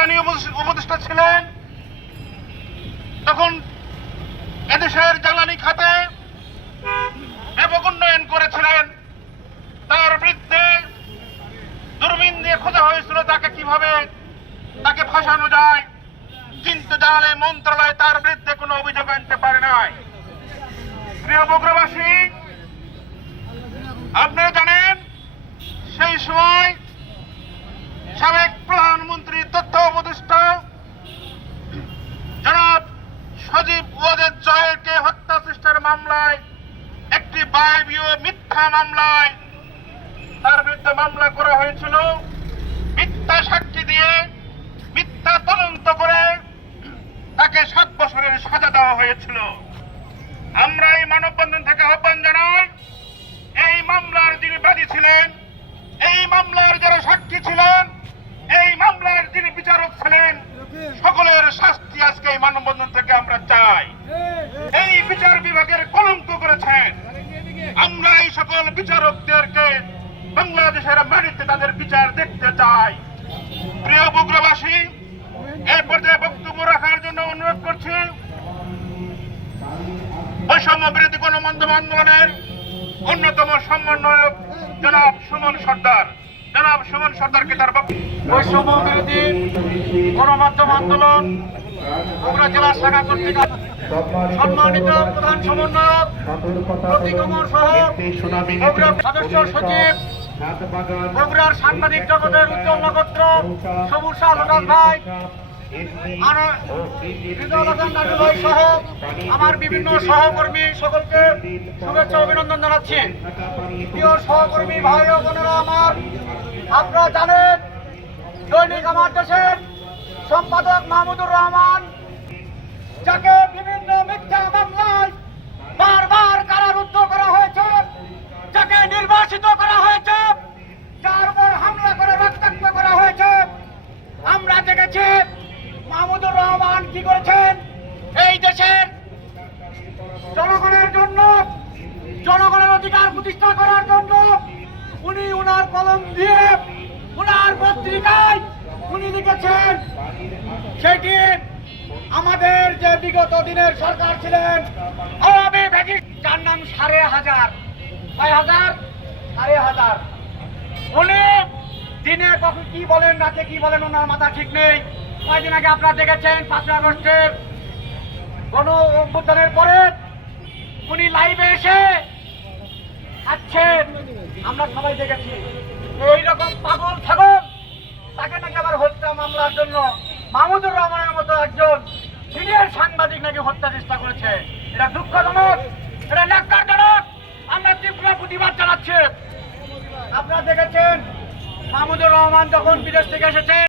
জ্বালানি উপদেষ্টা ছিলেন, তখন এদেশের জ্বালানি খাতে ব্যাপক উন্নয়ন করেছিলেন। তার বিরুদ্ধে দূরবীন দিয়ে খোঁজা হয়েছিল তাকে কিভাবে তাকে ফাঁসানো যায়, কিন্তু জ্বালানি মন্ত্রণালয় তার বিরুদ্ধে কোনো অভিযোগ আনতে পারে নাই। প্রিয় বগুড়াবাসী, আপনারা জানেন সেই সময় সাবেক প্রধানমন্ত্রী তথ্য উপদেষ্টা জনাব সজীব ওয়াজেদ জয়েরকে হত্যা চেষ্টার মামলায়, একটি বায়বীয় মিথ্যা মামলায় তার বিরুদ্ধে মামলা করা হয়েছিল। মিথ্যা সাক্ষী দিয়ে মিথ্যা তদন্ত করে তাকে 7 বছরের সাজা দেওয়া হয়েছিল। আমরা এই মানববন্ধন থেকে আহ্বান জানাই, এই মামলার যিনি বাদী ছিলেন, এই মামলার যারা সাক্ষী ছিলেন, এই মামলার যিনি বিচারক ছিলেন, সকলের শাস্তি আজকে এই মানববন্ধন থেকে আমরা চাই। এই বিচার বিভাগের কলঙ্ক করেছেন, আমরা এই সকল বিচারকদেরকে বাংলাদেশের মাটিতে তাদের বিচার দেখতে চাই। প্রিয় বগুড়াবাসী, এই পর্যায়ে বক্তব্য রাখার জন্য অনুরোধ করছি বৈষম্য বিরোধী গণমাধ্যম আন্দোলনের অন্যতম সমন্বয়ক জনাব সুমন সর্দার। জনাব সুমন সর্দারকে তার বৈষম্য বিরোধী গণমাধ্যম আন্দোলন বগুড়া জেলা শাখা কর্তৃক সম্মানিত প্রধান সমন্বয়ক প্রতীক কুমার সহ বগুড়া সদস্য সচিব, বগুড়ার সাংবাদিক জগতের উজ্জ্বল নক্ষত্র সবুজ শাহ লোটাস ভাই, সহ আমার বিভিন্ন সহকর্মী সকলকে শুভেচ্ছা অভিনন্দন জানাচ্ছি। প্রিয় সহকর্মী ভাই ও বোনেরা আমার, আপনারা জানেন দৈনিক আমার দেশের সম্পাদক মাহমুদুর রহমান, যাকে বিভিন্ন মিথ্যা মামলায় বারবার কারারুদ্ধ করা হয়েছে, যাকে নির্বাসিত করা হয়েছে, যার উপর হামলা করে রক্তাক্ত করা হয়েছে, আমরা দেখেছি মাহমুদুর রহমান কি করেছেন। এই দেশের জনগণের জন্য, জনগণের অধিকার প্রতিষ্ঠা করার জন্য উনি উনার কলম দিয়ে উনার পত্রিকায় উনি লিখেছেন, সেটি আমাদের যে বিগত দিনের সরকার ছিলেন আওয়ামী ব্যাগির, যার নাম 5,500 5,500 উনি দিনে কখন কি বলেন, রাতে কি বলেন, ওনার মাথা ঠিক নেই। কয়েকদিন আগে আপনারা দেখেছেন 5ই আগস্টের গণ অভ্যুত্থানের পরে উনি লাইভে এসে খাচ্ছেন, আমরা সবাই দেখেছি। এইরকম পাগল ছাগল তাকে নাকি আবার হত্যা মামলার জন্য মাহমুদুর রহমানের মতো একজন সিনিয়র সাংবাদিক নাকি হত্যা চেষ্টা করেছে। এটা দুঃখজনক, এটা ন্যাক্কারজনক। আমরা তীব্র প্রতিবাদ জানাচ্ছি। আপনারা দেখেছেন মাহমুদুর রহমান যখন বিদেশ থেকে এসেছেন,